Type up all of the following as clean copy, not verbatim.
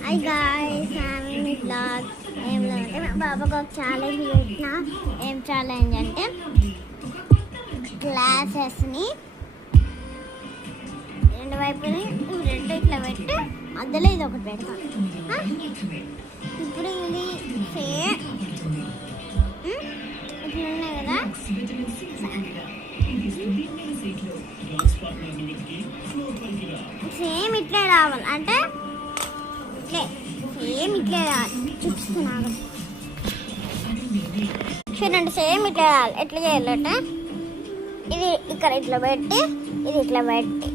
Hi guys family blog ఏం లేదంటే మా బాబాకు ఒక ఛాలెంజ్ పెట్టిన. ఏం ఛాలెంజ్ అంటే గ్లాసెస్ని రెండు వైపుని రెండు ఇట్లా పెట్టి మధ్యలో ఇది ఒకటి పెడతాం. ఇప్పుడు ఇది సేమ్ ఇట్లా ఉన్నాయి కదా, సేమ్ ఇట్లే రావాలి అంటే ఇట్లే సేమ్ ఇట్లే రావాలి. చూపిస్తున్నాను చూడండి, సేమ్ ఇట్లా రావాలి. ఎట్లా చేయాలంటే ఇది ఇక్కడ ఇట్లా పెట్టి ఇది ఇట్లా పెట్టి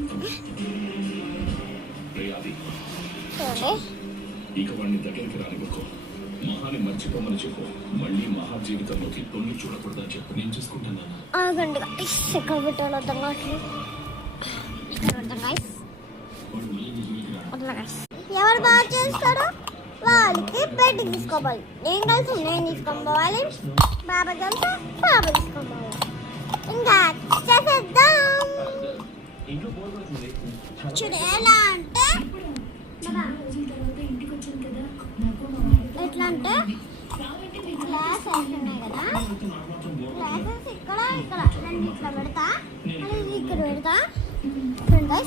చూడండి. ఇక వాడిని దగ్గరికి రానివ్వకు. మహాని మర్చిపోమని చెప్పు. మళ్ళీ మహా జీవితంలోకి తొంగి చూడకూడదని చెప్పు. నేను చూసుకుంటాను. ఆగండి, ఎక్కడ పెట్టాలో అర్థం కావట్లేదు. ఎవరు బాగా చేస్తారో వాళ్ళకి బయట తీసుకోవాలి. నేను కలిసి నేను తీసుకొని పోవాలి, బాబా కలిసి బాబా తీసుకొని పోవాలి. ఇంకా చేసేద్దాం. చూడు ఎలా అంటే ఎట్లా అంటే గ్లాస్ అవుతున్నాయి కదా, గ్లాసెస్ ఇక్కడ ఇక్కడ నేను ఇట్లా పెడతా, ఇది ఇక్కడ పెడతా. చూడండి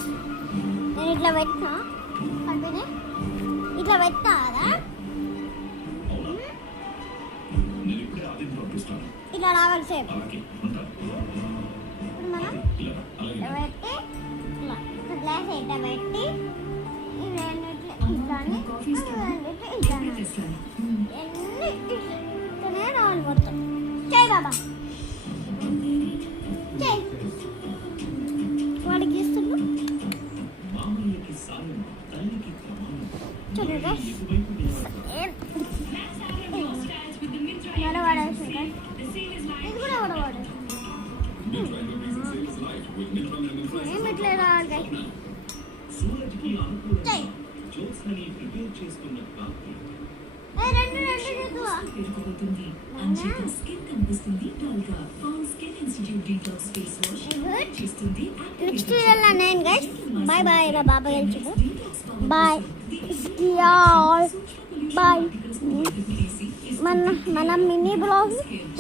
నేను ఇట్లా పెట్టినా కంపెనీ ఇట్లా పెట్టా కదా, ఇట్లా రావాలి సేమ్. ఇప్పుడు మనం ఇట్లా పెట్టి ఇట్లా గ్లాస్ ఇట్లా పెట్టి ఇట్లానే రావాలి మొత్తం. చేయి బాబా చేయి, వాడికి ఇస్తున్నా. చూడండి వడవాడేసి ఇది కూడా వడవాడేసి ఏం ఇట్లా రావాలి. చేయి నెక్స్ట్ వీడియోలో నేను గైస్ బాయ్ బాయ్. ఇలా బాబా గెలిచాడు. Bye bye. మన మినీ బ్లాగ్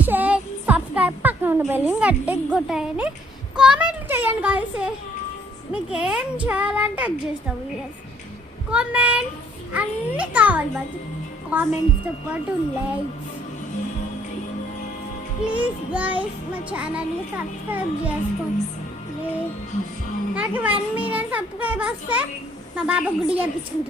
షేర్ సబ్స్క్రైబ్ పక్కన ఉన్న బెల్ గట్టి కొట్టాయని కామెంట్ చేయండి గైస్. మీకు ఏం చేయాలంటే అది చేస్తాం. వీడియోస్ కామెంట్స్ అన్నీ కావాలి, బట్ కామెంట్స్తో పాటు లైక్స్. ప్లీజ్ గైస్ మా ఛానల్ని సబ్స్క్రైబ్ చేసుకోండి. నాకు 1 million సబ్స్క్రైబ్ వస్తే మా బాబా గుడి చేయించుకుంటాను.